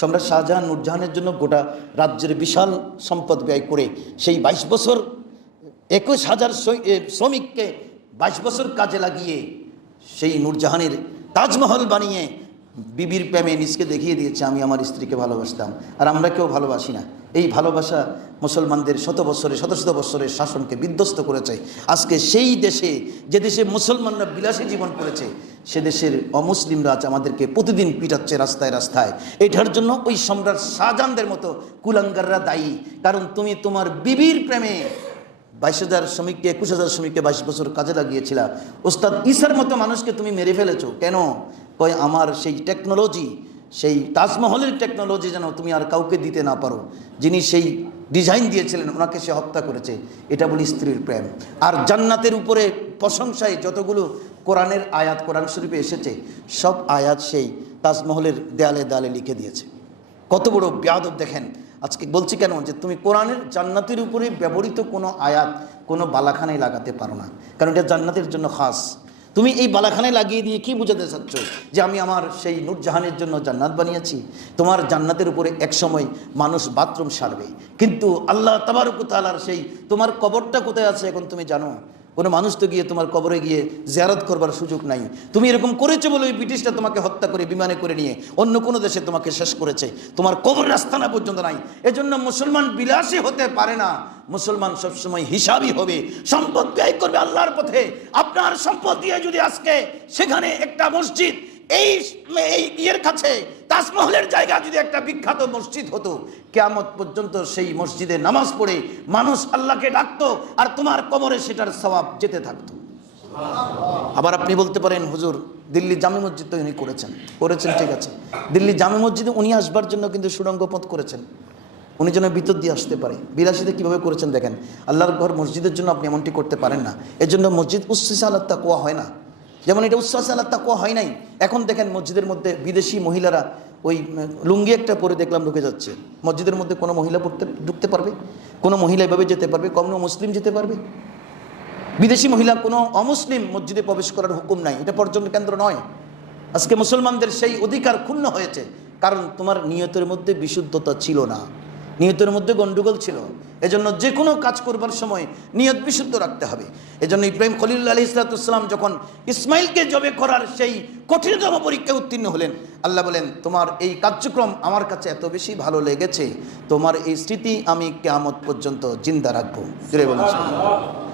সম্রাট শাহজাহান নুরজাহানের জন্য গোটা রাজ্যের বিশাল সম্পদ ব্যয় করে সেই বাইশ বছর, একুশ হাজার শ্রমিককে বাইশ বছর কাজে লাগিয়ে সেই নুরজাহানের তাজমহল বানিয়ে বিবির প্রেমে নিজকে দেখিয়ে দিয়েছে, আমি আমার স্ত্রীকে ভালোবাসতাম। আর আমরা কেউ ভালোবাসি না। এই ভালোবাসা মুসলমানদের শত বছরে, শত শত বছরের শাসনকে বিধ্বস্ত করেছে। আজকে সেই দেশে, যে দেশে মুসলমানরা বিলাসী জীবন করেছে, সে দেশের অমুসলিমরা আজ আমাদেরকে প্রতিদিন পিটাচ্ছে রাস্তায় রাস্তায়। এটার জন্য ওই সম্রাট শাহজাহানদের মতো কুলাঙ্গাররা দায়ী। কারণ তুমি তোমার বিবির প্রেমে বাইশ হাজার শ্রমিককে, একুশ হাজার শ্রমিককে বাইশ বছর কাজে লাগিয়েছিলা। ওস্তাদ ইসার মতো মানুষকে তুমি মেরে ফেলেছো। কেন? কয়, আমার সেই টেকনোলজি সেই তাজমহলের টেকনোলজি যেন তুমি আর কাউকে দিতে না পারো। যিনি সেই ডিজাইন দিয়েছিলেন, ওনাকে সে হত্যা করেছে। এটা বলি স্ত্রীর প্রেম। আর জান্নাতের উপরে প্রশংসায় যতগুলো কোরআনের আয়াত, কোরআন শরীফে এসেছে, সব আয়াত সেই তাজমহলের দেয়ালে দেয়ালে লিখে দিয়েছে। কত বড় বেয়াদব দেখেন। আজকে বলছি কেন যে তুমি কোরআনের জান্নাতের উপরে ব্যবহৃত কোনো আয়াত, কোনো বালাখানায় লাগাতে পারো না। কারণ এটা জান্নাতের জন্য খাস। তুমি এই বালাখানে লাগিয়ে দিয়ে কি বুঝাতে চাচ্ছ? যে আমি আমার সেই নূরজাহানের জন্য জান্নাত বানিয়েছি। তোমার জান্নাতের উপরে এক সময় মানুষ বাথরুম সারবে। কিন্তু আল্লাহ তাবারকু তালার সেই তোমার কবরটা কোথায় আছে এখন তুমি জানো? কোনো মানুষ তো গিয়ে তোমার কবরে গিয়ে জিয়ারত করবার সুযোগ নাই। তুমি এরকম করেছ বলে ওই ব্রিটিশটা তোমাকে হত্যা করে, বিমানে করে নিয়ে। অন্য কোনো দেশে তোমাকে শেষ করেছে। তোমার কবর রাস্তানা পর্যন্ত নাই। এজন্য মুসলমান বিলাসী হতে পারে না। মুসলমান সবসময় হিসাবই হবে। সম্পদ ব্যয় করবে আল্লাহর পথে। আপনার সম্পদ দিয়ে যদি আজকে সেখানে একটা মসজিদ এই ইয়ের কাছে তাজমহলের জায়গা যদি একটা বিখ্যাত মসজিদ হতো, কেয়ামত পর্যন্ত সেই মসজিদে নামাজ পড়ে মানুষ আল্লাহকে ডাকতো আর তোমার কবরে সেটার স্বভাব যেতে থাকতো। আবার আপনি বলতে পারেন, হুজুর, দিল্লি জামে মসজিদ তো উনি করেছেন। করেছেন, ঠিক আছে। দিল্লি জামে মসজিদে উনি আসবার জন্য কিন্তু সুড়ঙ্গ পথ করেছেন। উনি যেন ভিতর দিয়ে আসতে পারে। বিলাসীতে কীভাবে করেছেন দেখেন, আল্লাহর ঘর মসজিদের জন্য আপনি এমনটি করতে পারেন না। এর জন্য মসজিদ উচ্ছিস আল্লাহ তাকুয়া হয় না। যেমন এটা উচ্ছ্বাস আল্লাহ তাকুয়া হয় নাই। এখন দেখেন মসজিদের মধ্যে বিদেশি মহিলারা ওই লুঙ্গি একটা পরে দেখলাম ঢুকে যাচ্ছে। মসজিদের মধ্যে কোনো মহিলা পড়তে, ঢুকতে পারবে? কোনো মহিলা এভাবে যেতে পারবে? কোনো মুসলিম যেতে পারবে? বিদেশি মহিলা, কোনো অমুসলিম মসজিদে প্রবেশ করার হুকুম নাই। এটা পর্যটন কেন্দ্র নয়। আজকে মুসলমানদের সেই অধিকার ক্ষুণ্ণ হয়েছে। কারণ তোমার নিয়তের মধ্যে বিশুদ্ধতা ছিল না। নিয়তের মধ্যে গন্ডগোল ছিল। এজন্য যে কোনো কাজ করবার সময় নিয়ত বিশুদ্ধ রাখতে হবে। এজন্য ইব্রাহিম খলিল্লা আলি ইসলাতাম যখন ইসমাইলকে জবে করার সেই কঠিনতম পরীক্ষায় উত্তীর্ণ হলেন আল্লাহ বলেন, তোমার এই কার্যক্রম আমার কাছে এত বেশি ভালো লেগেছে, তোমার এই স্মৃতি আমি কেয়ামত পর্যন্ত জিন্দা রাখব।